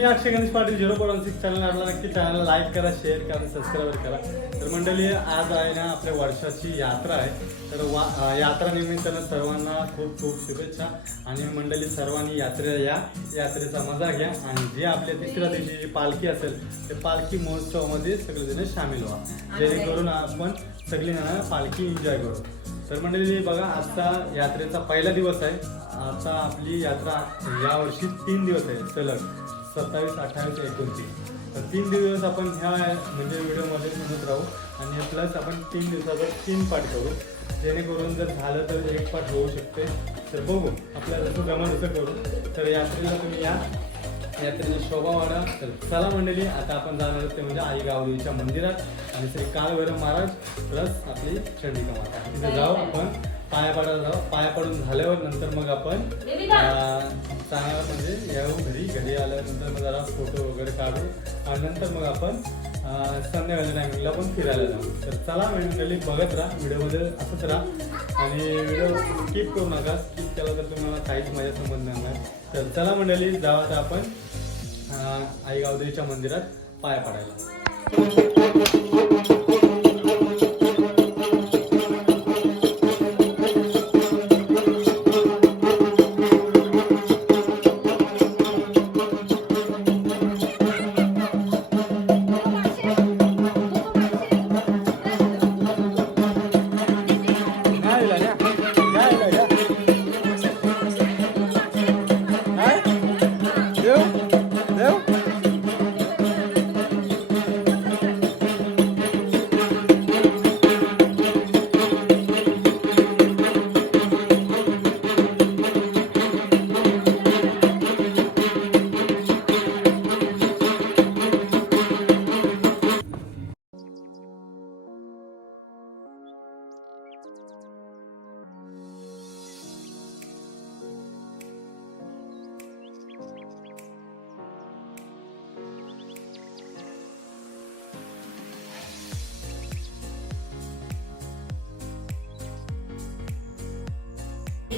मी अक्षय Ganesh Patil 0.6 channel आपला नक्की चॅनलला लाईक करा, शेअर करा आणि सबस्क्राईब करा. तर मंडळी आज आहे ना आपल्या वर्षाची यात्रा आहे. तर यात्रा निमित्तानं सर्वांना खूप खूप शुभेच्छा. आणि मंडळी सर्वांनी यात्रेला या, यात्रेचा मजा घ्या आणि जे आपल्या तिसऱ्या दिवशी जी पालखी असेल ते पालखी महोत्सवामध्ये सगळेजण सामील व्हा, जेणेकरून आपण सगळेजण पालखी एन्जॉय करू. तर मंडळी बघा, आजचा यात्रेचा पहिला दिवस आहे. आता आपली यात्रा यावर्षी 3 दिवस आहे सलग, 27, 28, 29. तर 3 दिवस आपण ह्या म्हणजे व्हिडिओमध्ये म्हणत राहू आणि प्लस आपण 3 दिवसाचा 3 पाठ करू, जेणेकरून जर झालं तर 1 पाठ होऊ शकते. तर बघू आपल्याला जसं जमलं तसं करू. तर यात्रेला तुम्ही या, यात्रेची शोभा वाढा. तर चला मंडळी, आता आपण जाणार आहोत ते म्हणजे आई गावदेवीच्या मंदिरात आणि श्री काळभैरव महाराज प्लस आपली चंडिका माता तिथे जाऊ. आपण पाया पडायला जाऊ. पाया पडून झाल्यावर नंतर मग आपण चांगला म्हणजे येऊ घरी आल्यानंतर मग जरा फोटो वगैरे काढू आणि नंतर मग आपण संध्याकाळच्या टायमिंगला पण फिरायला जाऊ. तर चला मंडळी, बघत राहा व्हिडिओमध्ये, असंच राहा आणि व्हिडिओ स्किप करू नका. स्किप केला तर तुम्हाला काहीच माझ्या संबंध नाही. तर चला मंडळी, जाऊ आता आपण आई गावदेवीच्या मंदिरात पाया पडायला.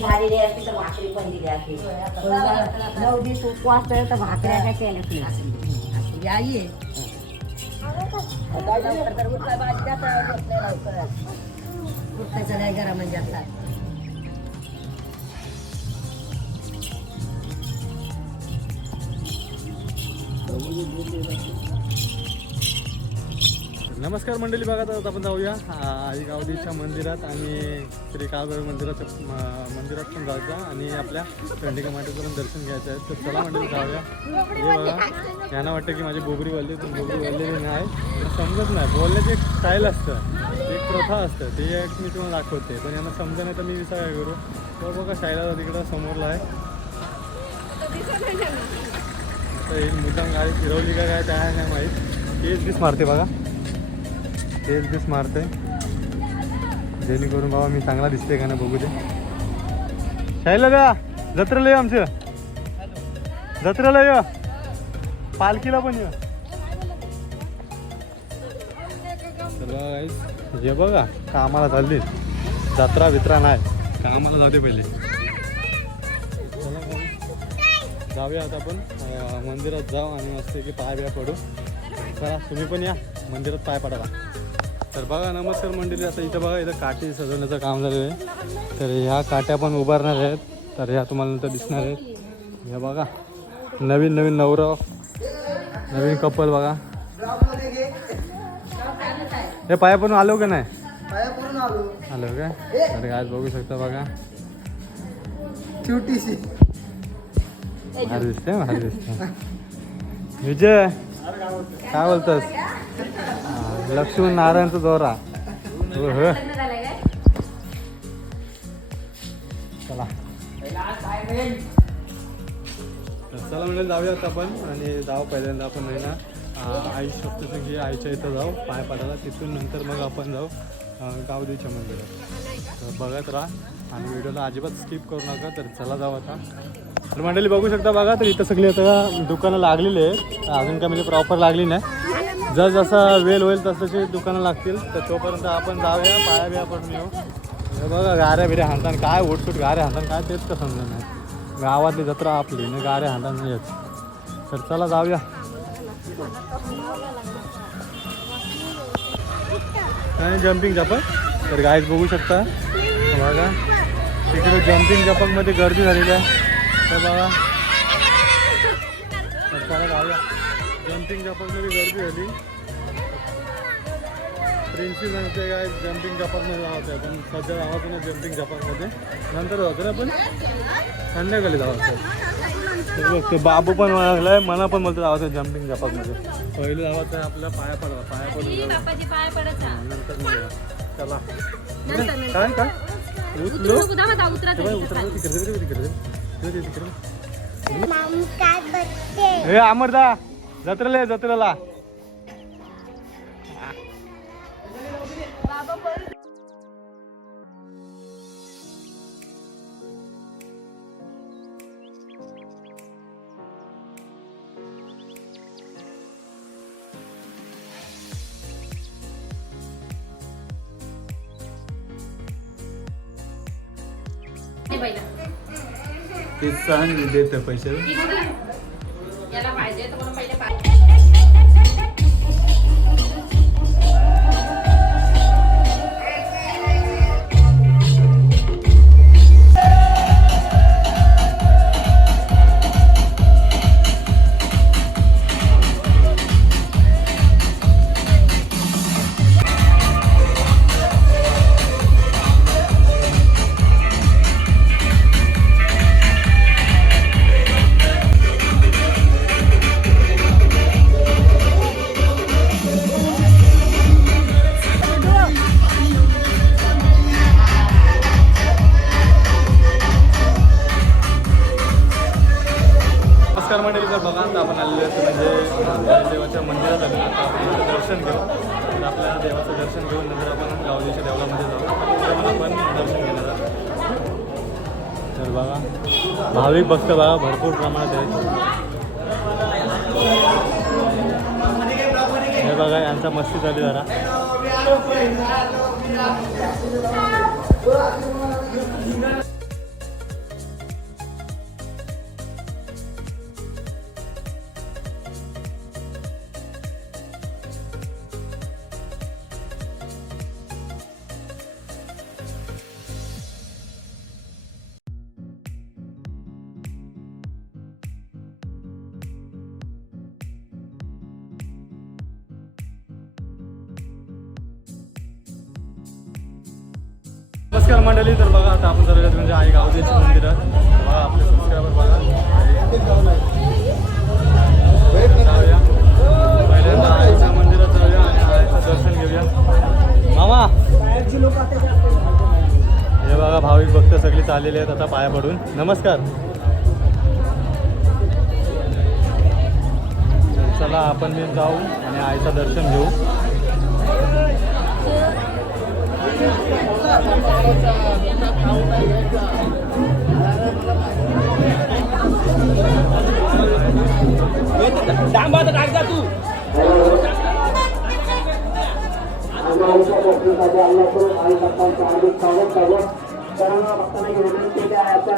झालेली असते तर भाकरी पण दिली असते. 9 दिवस उपवास तर भाकऱ्या केल्या असते. आई आहे उठायचं नाही घरामध्ये आता. नमस्कार मंडळी, बघा तर आपण जाऊया आई गावदेवीच्या मंदिरात आणि श्री काळभैरव मंदिरात पण जायचं आणि आपल्या चंडिका मातेचं पण दर्शन घ्यायचं आहे. तर चला मंडळी जाऊया. हे बघा, यांना वाटतं की माझी बोबरी वळली, पण बोबरी वळलेली नाही. समजत नाही, बोलण्याची एक स्टाईल असतं, एक प्रथा असतं, ते एक मी तुम्हाला दाखवते. पण यांना समजा नाही तर मी विचार काय करू. तो बघा शाळेला तिकडं समोरला आहे. तर एक मुद्दाम गाडी फिरवली का काय त्या नाही माहीत. तेच दिस मारते बघा, तेच दिस मारते, जेणेकरून बाबा मी चांगला दिसते का नाही बघू दे. शाळेला द्या, जत्रेला ये, आमच्या जत्रेला ये, पालखीला पण ये. तर हे बघा, कामाला चालली, जत्रा बित्रा नाही, कामाला जाते पहिले. जाऊया आता आपण मंदिरात जाऊ आणि मस्त की पाय बिया पडू. चला तुम्ही पण या मंदिरात पाय पडावा. तर बघा, नमस्कार मंडळी, आता इथं बघा, इथं काठी सजवण्याचं काम झालेलं आहे. तर ह्या काट्या पण उभारणार आहेत. तर ह्या तुम्हाला नंतर दिसणार आहेत. हे बघा, नवीन नवीन नवरं, नवीन कपल बघा. हे पाया पडून आलो का नाही? आलो का? तर आज बघू शकता बघा, छोटीशी भारी दिसते, भारी दिसते. विजय काय बोलतोस? लक्ष्मण नारायणचा जोरा. चला चला म्हणजे जाऊयात आपण आणि जाऊ पहिल्यांदा आपण आहे ना आई सप्तशृंगी आईच्या इथं जाऊ पाय पडायला. तिथून नंतर मग आपण जाऊ गावदेवीच्या मंदिरात. तर बघत राहा आणि व्हिडिओला अजिबात स्किप करू नका. तर चला जाऊ आता. तर मंडळी बघू शकता बघा, तर इथं सगळी आता दुकानं लागलेली आहेत. अजून काय म्हणजे प्रॉपर लागली नाही. जसा वेळ होईल तसं दुकानं लागतील. तर तोपर्यंत आपण जाऊया, पाया बिया पडून येऊ. हे बघा, गाऱ्या बिऱ्या हाणताना काय उठसूट गाऱ्या हाणताना काय तेच का समजा नाही. गावातली जत्रा आपली न गाऱ्या हाणताना येत. तर चला जाऊया. काय जम्पिंग जपक. तर गाईज बघू शकता बघा तिकडे जम्पिंग जपकमध्ये गर्दी झालेली आहे. तर बघा तर चला जाऊया. जम्पिंग जपकमध्ये गर्दी झाली. प्रिन्सिपल म्हणते काय जम्पिंग जपाकमध्ये जायचं आहे पण सध्या जावाचं ना जम्पिंग जपाकमध्ये नंतर जातो ना पण संध्याकाळी जावाचं. ते बाबू पण लागलाय मला पण बोलतो जावाचं जम्पिंग जपाकमध्ये. पहिले जावाचं आहे आपल्या पाया पडून नंतर चला काय काय उचलो हे अमरदा जत्रेला ते सण देत पैसे याला पाहिजे तर मला पहिले मंडळी जर बघा तर आपण आलेले म्हणजे देवाच्या मंदिरात आलेलो. आता आपण दर्शन घेऊ. तर आपल्या देवाचं दर्शन घेऊन नंतर आपण गावदेवीच्या देवळामध्ये जाऊ. तर आपण दर्शन घेणार आहोत. तर बघा भाविक भक्त बघा भरपूर प्रमाणात आहेत. हे बघा यांचा मस्ती झाली जरा. नमस्कार मंडळी. तर बघा आता आपण जर म्हणजे आई गावदेवीची मंदिरात बघा आपले सबस्क्रायबर बघा जाऊया. पहिल्यांदा आईच्या मंदिरात जाऊया आणि आईचं दर्शन घेऊया. मामा हे बघा भाविक भक्त सगळी चाललेली आहेत आता पाया पडून. नमस्कार. चला आपण मी जाऊ आणि आईचं दर्शन घेऊ.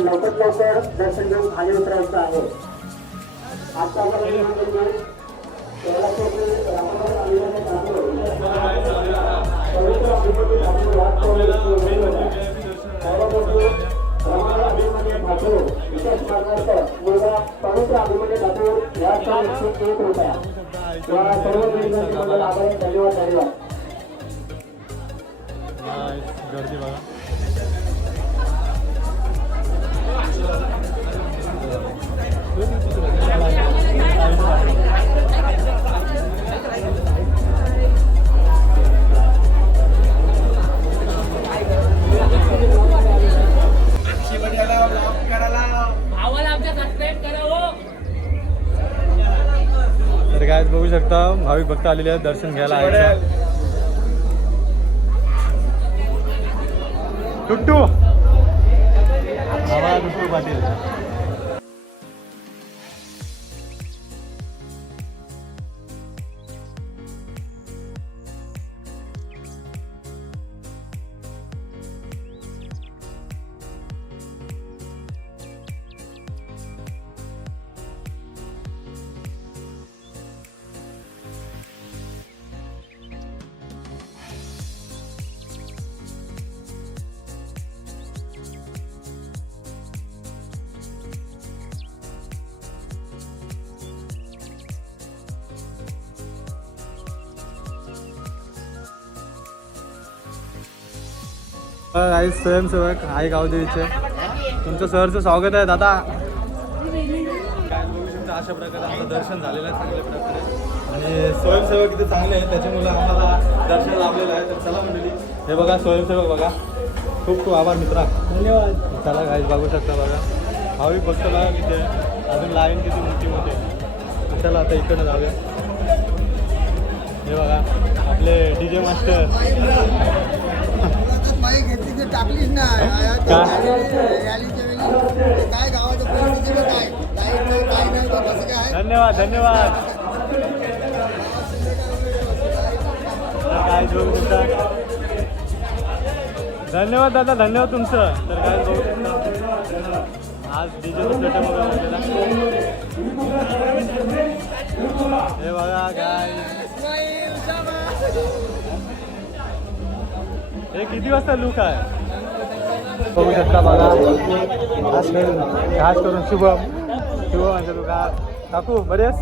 लवकर दर्शन घेऊन खाली उतरायचं आहे. पवित्र अभिमन्यू ठाकूर याचा 101 रुपया. सर्व धन्यवाद. गर्दी बघा. तर काय बघू शकता भाविक भक्त आलेले आहेत दर्शन घ्यायला. आहे टुट्टू पाटील. काही स्वयंसेवक आई गावदेवीचे तुमचं सहर्ष स्वागत आहे दादा. काय बघू शकता अशा प्रकारे आमचं दर्शन झालेलं आहे चांगल्या प्रकारे आणि स्वयंसेवक इथे चांगले आहेत त्याच्यामुळे आम्हाला दर्शन लाभलेलं आहे. तर चला मंडळी हे बघा स्वयंसेवक बघा खूप खूप आभार मित्रा धन्यवाद. चला काही बघू शकता बघा भाविक भक्त बघा किती अजून लाईन किती मोठी मोठी आहे. चला आता इकडनं जाऊया. हे बघा आपले DJ मास्टर टाकलीच ना काय गावाचं परिस्थिती काय नाही कसं काय. धन्यवाद धन्यवाद. तर काय बघू शकता धन्यवाद दादा धन्यवाद तुमचं. तर काय बघू शकता आज डीजेचं सेटअप वगैरे हे बघा काय हे किती वाजता लुक आहे बघू शकता बघा. खास करून शुभम म्हणजे तू का काकू बरेच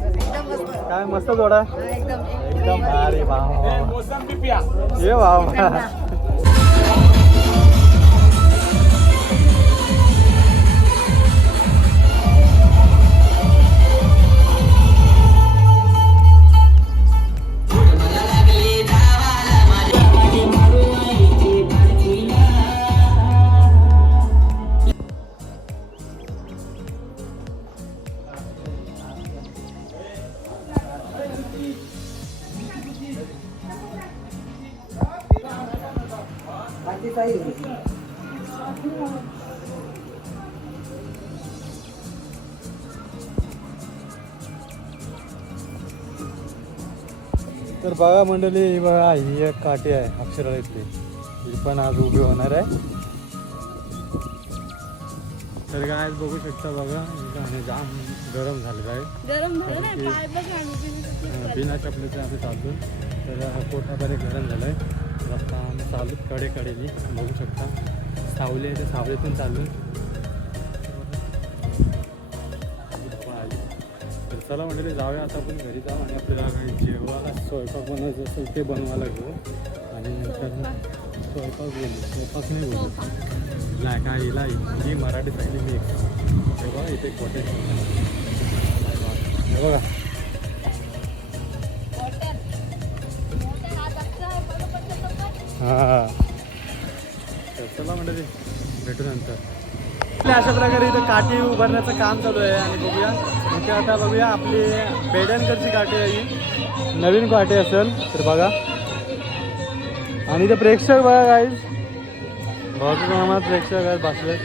काय मस्त जोडा एकदम भारी भाव ये भाव. तर बघा मंडळी ही बघा ही एक काठी आहे अक्षराला इथली ही पण आज उभी होणार आहे. तर काय आज बघू शकता बघा आणि जाम गरम झालेलं आहे बिना चपलीचं आम्ही चालतो. तर पोटामध्ये गरम झालं आहे. तर आता आम्ही चालू कडेकडेली बघू शकता सावली आहे ते सावलीतून चालू. तर चला म्हणजे जाऊया आता आपण घरी जाऊ आणि आपल्याला काही जेव्हा स्वयंपाक बनवायचं असेल ते बनवायला घेऊ आणि नंतर स्वयंपाक नाही बोलू नाही काय हिला ही मराठी सांगली मी हे बघा इथे कोटे हे बघा. हां तर चला म्हणजे भेटू नंतर. अशा प्रकारे इथं काठी उभारण्याचं काम चालू आहे आणि बघूया इथे आता बघूया आपली बेड्यांकडची काठी आहे ही नवीन काठी असेल तर बघा. आणि इथे प्रेक्षक बघा गाईज भरपूर प्रमाणात प्रेक्षक आहेत बसले.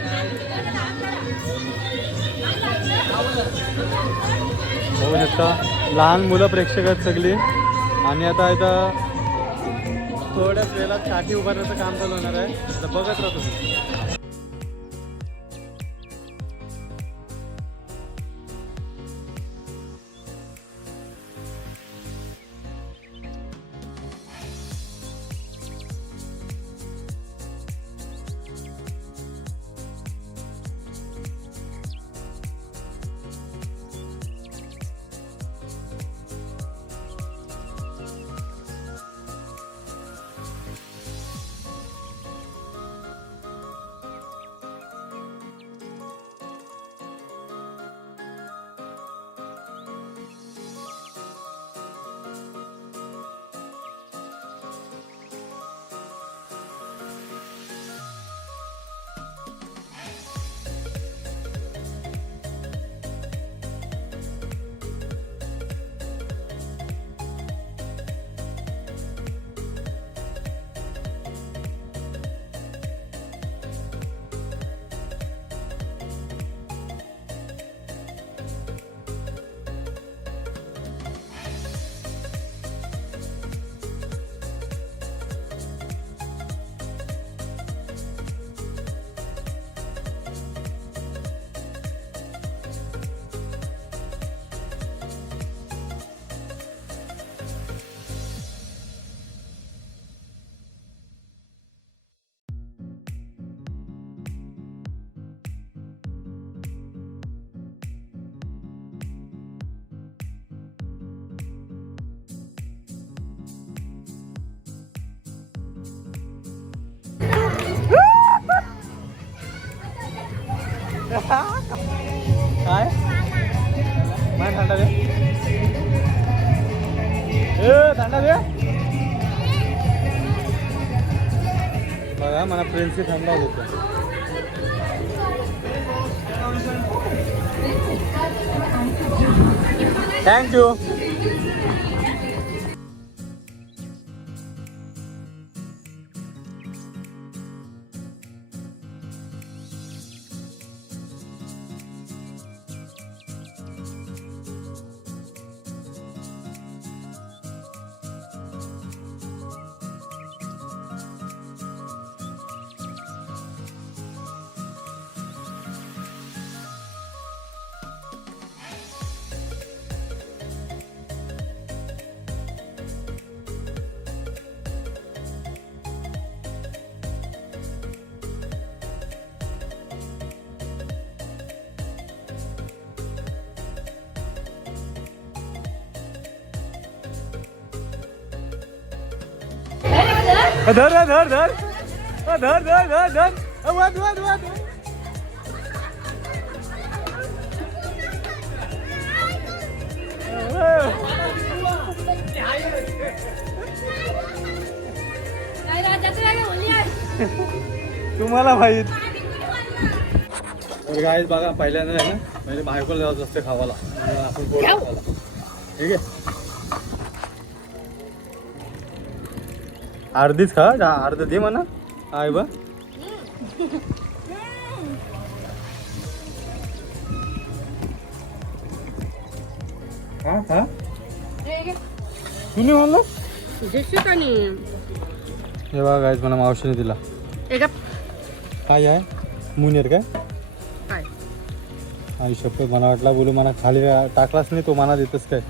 बघू शकता लहान मुलं प्रेक्षक आहेत सगळी आणि आता इथं थोड्याच वेळात काठी उभारण्याचं काम चालू होणार आहे. तर बघत राहा तुम्ही. थंडा दे बघा मला फ्रेंडची थंडा देतो थँक्यू धर धर धर धर धर धर धर धर वाद वाद वाद तुम्हाला माहित तर गाईज बघा पहिल्यांदा आहे ना म्हणजे बायकोला जायचं असते खावाला आपण पोट खावाला ठीक आहे अर्धीच खा अर्ध दे म्हणा आहे बा हा हा तुम्ही म्हणलं हे बघा गाईज मला मावशीने दिला काय आहे मुनेर काय आई शपथ मला वाटला बोलू मला खाली टाकलाच नाही तो मला देतच काय